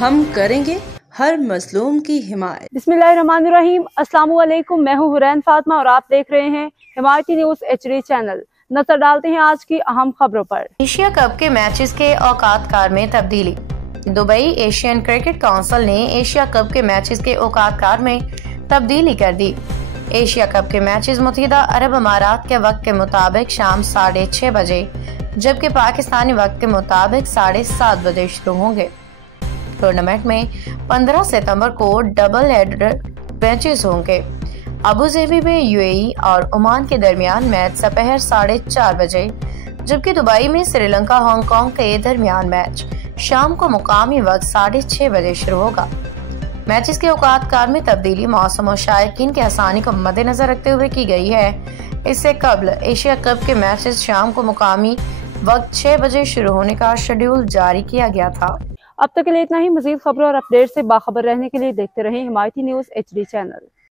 हम करेंगे हर मजलूम की हिमायत। बिस्मिल्लाहिर्रहमानिर्रहीम। अस्सलाम वालेकुम। मैं हूँ हुरैन फातिमा और आप देख रहे हैं हिमायती न्यूज़ HD चैनल। नजर डालते हैं आज की अहम खबरों पर। एशिया कप के मैचेस के औकात-कार में तब्दीली। दुबई एशियन क्रिकेट काउंसिल ने एशिया कप के मैचेस के औकात-कार में तब्दीली कर दी। एशिया कप के मैचेस मुत्तहिदा अरब अमारात के वक्त के मुताबिक शाम 6:30 बजे जबकि पाकिस्तानी वक्त के मुताबिक 7:30 बजे शुरू होंगे। टूर्नामेंट में 15 सितंबर को डबल हेडर मैचेस होंगे। अबुधाबी में यूएई और ओमान के दरमियान मैच दोपहर 4:30 बजे जबकि दुबई में श्रीलंका हांगकांग के दरमियान मैच शाम को मुकामी वक्त 6:30 बजे शुरू होगा। मैचेस के औकात-कार में तब्दीली मौसम और शायकीन की आसानी को मद्देनजर रखते हुए की गई है। इससे कबल एशिया कप के मैचेस शाम को मुकामी वक्त 6 बजे शुरू होने का शेड्यूल जारी किया गया था। अब तक के लिए इतना ही। मजीद खबरों और अपडेट से बाखबर रहने के लिए देखते रहें हिमायती न्यूज़ HD चैनल।